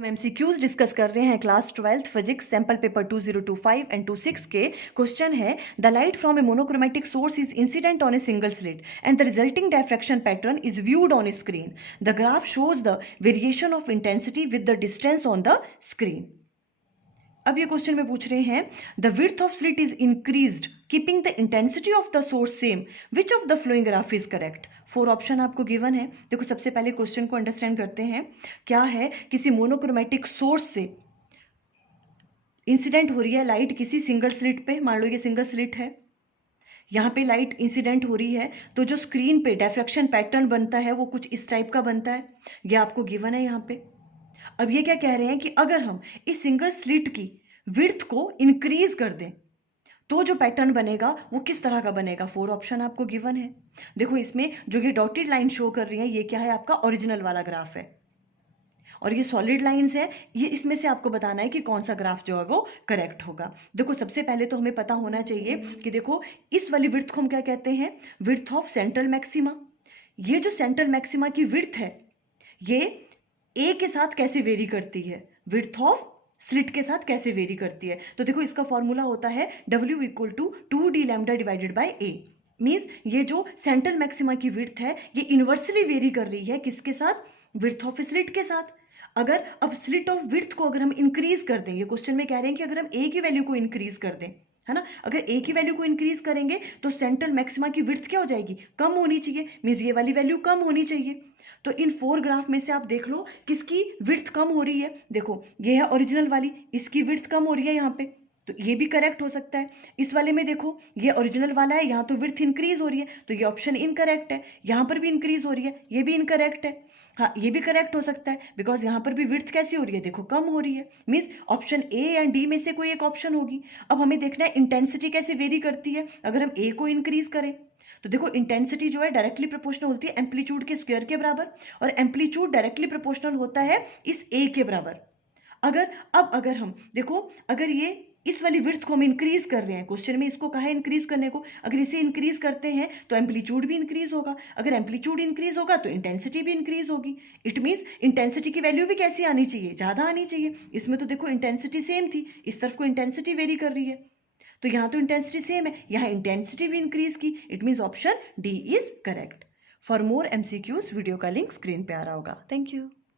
हम MCQs discuss कर रहे हैं class 12th physics sample paper 2025 and 26 के। क्वेश्चन है the light from A monochromatic source is incident on a single slit and the resulting diffraction pattern is viewed on A screen. The graph shows the variation of intensity with the distance on the screen. अब ये question में पूछ रहे हैं the width of slit is increased keeping the intensity of the source same which of the flowing graph is correct. 4 option आपको given है। देखो सबसे पहले क्वेश्चन को अंडरस्टैंड करते हैं। क्या है, किसी मोनोक्रोमेटिक सोर्स से इंसिडेंट हो रही है लाइट किसी सिंगल स्लिट पे। मान लो ये सिंगल स्लिट है, यहाँ पे लाइट इंसिडेंट हो रही है, तो जो स्क्रीन पे डायफ्रैक्शन पैटर्न बनता है वो कुछ इस टाइप का बनता है। ये आपको गिवन है यहाँ पे। अब ये क्या कह रहे हैं कि अगर हम इस सिंगल स्लिट की विड्थ को इंक्रीज कर दें तो जो पैटर्न बनेगा वो किस तरह का बनेगा। 4 ऑप्शन आपको गिवन है। देखो इसमें जो ये डॉटेड लाइन शो कर रही है ये क्या है, आपका ओरिजिनल वाला ग्राफ है, और ये सॉलिड लाइंस है। ये इसमें से आपको बताना है कि कौन सा ग्राफ जो है वो करेक्ट होगा। देखो सबसे पहले तो हमें पता होना चाहिए कि देखो इस वाली विड्थ को हम क्या कहते हैं, विड्थ ऑफ सेंट्रल मैक्सिमा। ये जो सेंट्रल मैक्सिमा की विड्थ है ये ए के साथ कैसे वेरी करती है, विड्थ ऑफ स्लिट के साथ कैसे वेरी करती है। तो देखो इसका फॉर्मूला होता है W equal to 2d lambda divided by a. Means ये जो सेंट्रल मैक्सिमा की विड्थ है ये इन्वर्सली वेरी कर रही है किसके साथ, विड्थ ऑफ स्लिट के साथ। अगर अब स्लिट ऑफ विड्थ को अगर हम इंक्रीज कर दें, ये क्वेश्चन में कह रहे हैं कि अगर हम ए की वैल्यू को इंक्रीज कर दें, है ना, अगर ए की वैल्यू को इंक्रीज करेंगे तो सेंट्रल मैक्सिमा की विड्थ क्या हो जाएगी, कम होनी चाहिए। मीन्स ये वाली वैल्यू कम होनी चाहिए। तो इन 4 ग्राफ में से आप देख लो किसकी विड्थ कम हो रही है। देखो ये है ओरिजिनल वाली, इसकी विड्थ कम हो रही है यहाँ पे, तो ये भी करेक्ट हो सकता है। इस वाले में देखो ये ओरिजिनल वाला है, यहाँ तो विड्थ इंक्रीज हो रही है, तो ये ऑप्शन इनकरेक्ट है। यहाँ पर भी इंक्रीज हो रही है, ये भी इनकरेक्ट है। हाँ ये भी करेक्ट हो सकता है बिकॉज यहाँ पर भी विड्थ कैसी हो रही है, देखो कम हो रही है। मीन्स ऑप्शन ए या डी में से कोई एक ऑप्शन होगी। अब हमें देखना है इंटेंसिटी कैसे वेरी करती है अगर हम ए को इंक्रीज करें। तो देखो इंटेंसिटी जो है डायरेक्टली प्रोपोर्शनल होती है एम्पलीट्यूड के स्क्वायर के बराबर, और एम्पलीट्यूड डायरेक्टली प्रोपोर्शनल होता है इस ए के बराबर। अगर हम देखो अगर ये इस वाली विड्थ को हम इंक्रीज कर रहे हैं, क्वेश्चन में इसको कहा है इंक्रीज करने को, अगर इसे इंक्रीज करते हैं तो एम्पलीट्यूड भी इंक्रीज होगा, अगर एम्पलीट्यूड इंक्रीज होगा तो इंटेंसिटी भी इंक्रीज होगी। इट मीन्स इंटेंसिटी की वैल्यू भी कैसी आनी चाहिए, ज़्यादा आनी चाहिए। इसमें तो देखो इंटेंसिटी सेम थी, इस तरफ को इंटेंसिटी वेरी कर रही है, तो यहाँ तो इंटेंसिटी सेम है, यहाँ इंटेंसिटी भी इंक्रीज की। It means option D is correct. For more MCQs video का लिंक स्क्रीन पे आ रहा होगा। Thank you.